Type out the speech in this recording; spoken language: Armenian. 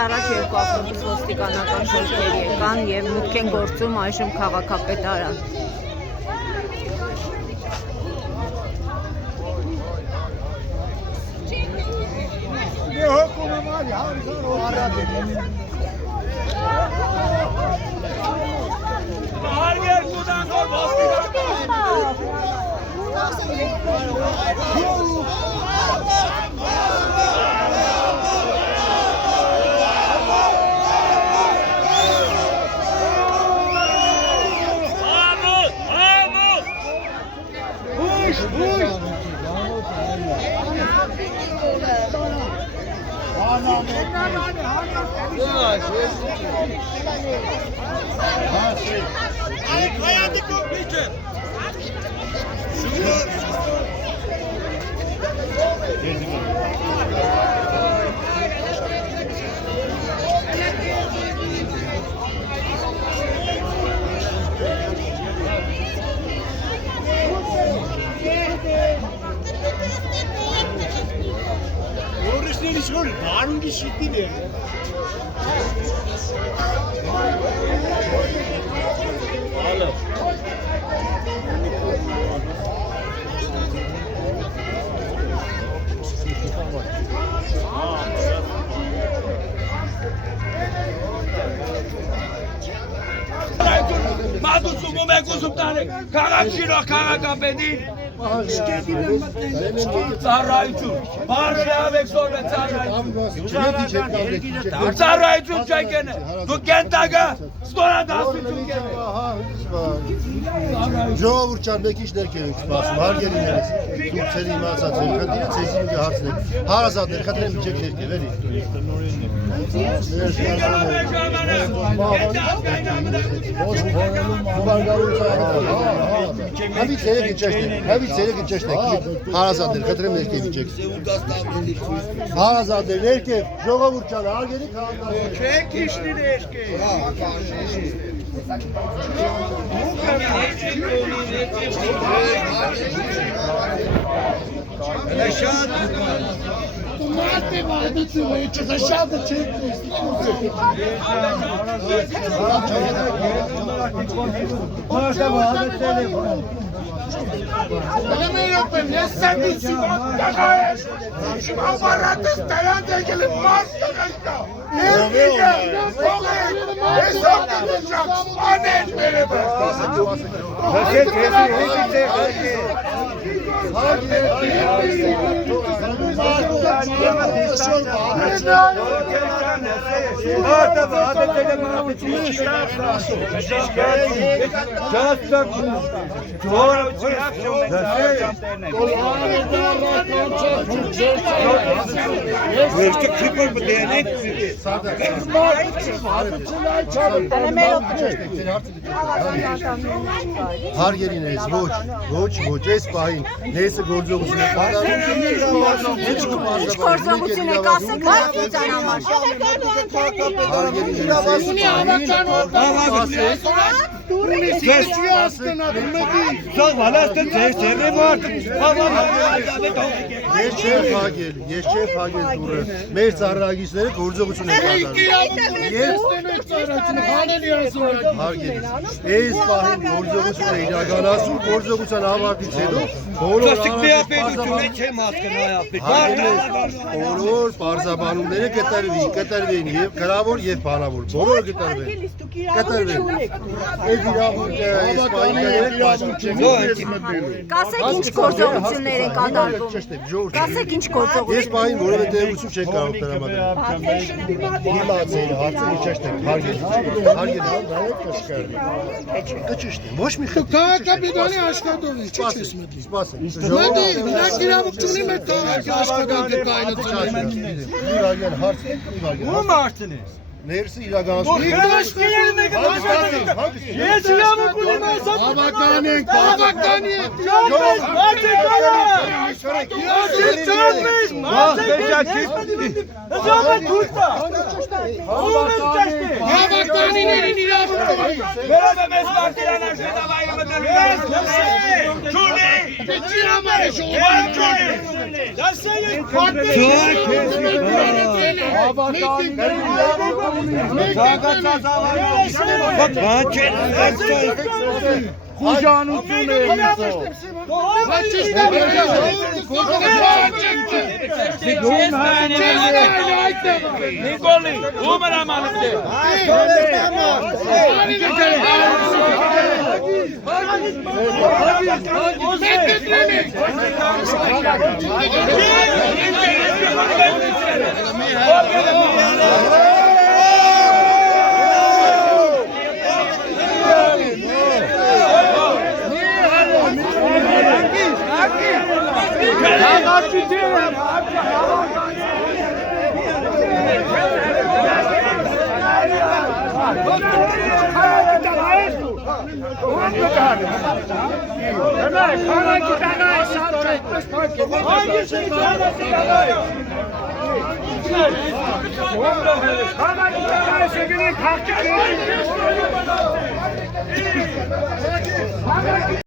Առաջ երկու ավտոբուս ոստիկանական շրջեր եկան եւ մուտք են գործում այժմ քաղաքապետարան։ Ծառայություն չեք ենը, դուք կենտագա, ստորադասություն կենը։ Ժողովուրդ չար մեկ ինչ ներքեր ենք սպասում, հարգելիներս, դուք ծերի իմացած ներքատիրը, ծեզի մի հարցնեք, հարազատ ներքատիրը միջեք ներքեր, էլի։ Հավից երեք իջեշտեք, հարազատ ներքատիրը ներքեր միջեք։ Հարազատ ներքեր, ժողովուրդ չար, հարգելի քաղաքացիներ։ Չեք իշնի ներքեր։ Mate vadicu veče da šalda čekne. Elemeyotem yesendici vakayes. Şimavarata stelande gelip mastakayka. Erdiga, kolayet, hesaplayacak, anet beraber. Հարգելիներս, ոչ, այս պահին, ներսը գործողություն է պատարում, Ինչ գործողություն եք ասեք հարցության համար։ հարգելիներս, Sağ valasın sesleri vardı. Yeşçe fagel duru. Մեր ծառայագիչները գործողություն են կատարում։ Այս պահին գործողությունը իրականացում, գործողության ավարտից հետո բոլոր պարզաբանումները կատարվեն եւ գրավոր եւ բանավոր, բոլորը կատարվեն։ Այդ իրավունքը այս պահին Կասեք ինչ գործողություններ են կատարվում։ Կասեք ինչ Ես գործողություններ։ պահին որևէ տեղություն չեք կարող տրամադրել։ Հիմացել հարցը միջաշտ է, հարգել կշկար։ Կճիշտ է, ոչ մի խնդիր։ Քաղաքապետարանի աշխատողի չի չես մտի։ Սպասեք։ Մտի, նա իրավունք ունի մեր քաղաքի աշխատանքը կայացնել։ Իրագել հարց է, իրագել։ Ում արդեն է։ Ներսի իրականացում։ Ես իրավունք ունեմ ասած։ Բավական են, բավական են։ Բավականիներին իրավունք ունի։ Ինչի համար է Խուժանություն է Նիկոլի, ում էր ամանում դե։ Hangi